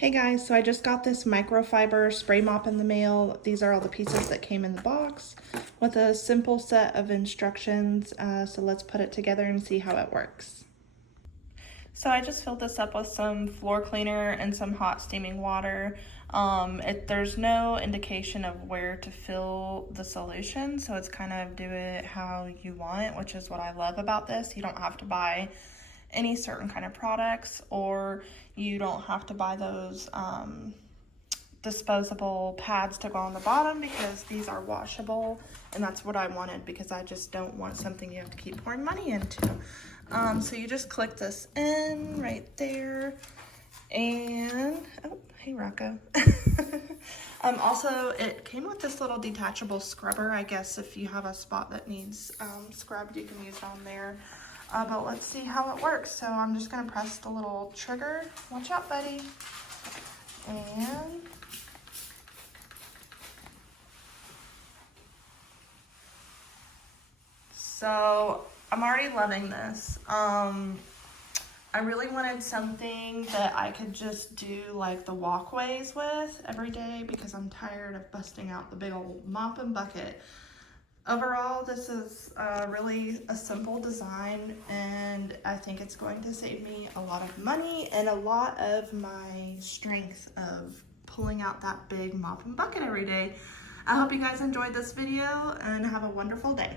Hey guys, so I just got this microfiber spray mop in the mail. These are all the pieces that came in the box with a simple set of instructions. So let's put it together and see how it works. So I just filled this up with some floor cleaner and some hot steaming water. There's no indication of where to fill the solution, so it's kind of do it how you want, which is what I love about this. You don't have to buy any certain kind of products, or you don't have to buy those disposable pads to go on the bottom, because these are washable, and that's what I wanted because I just don't want something you have to keep pouring money into. So you just click this in right there, and oh, hey Rocco. Also, it came with this little detachable scrubber. I guess if you have a spot that needs scrubbed, you can use it on there. But let's see how it works. So I'm just gonna press the little trigger. Watch out, buddy. And so I'm already loving this. I really wanted something that I could just do like the walkways with every day, because I'm tired of busting out the big old mop and bucket. Overall, this is really a simple design, and I think it's going to save me a lot of money and a lot of my strength of pulling out that big mop and bucket every day. I hope you guys enjoyed this video and have a wonderful day.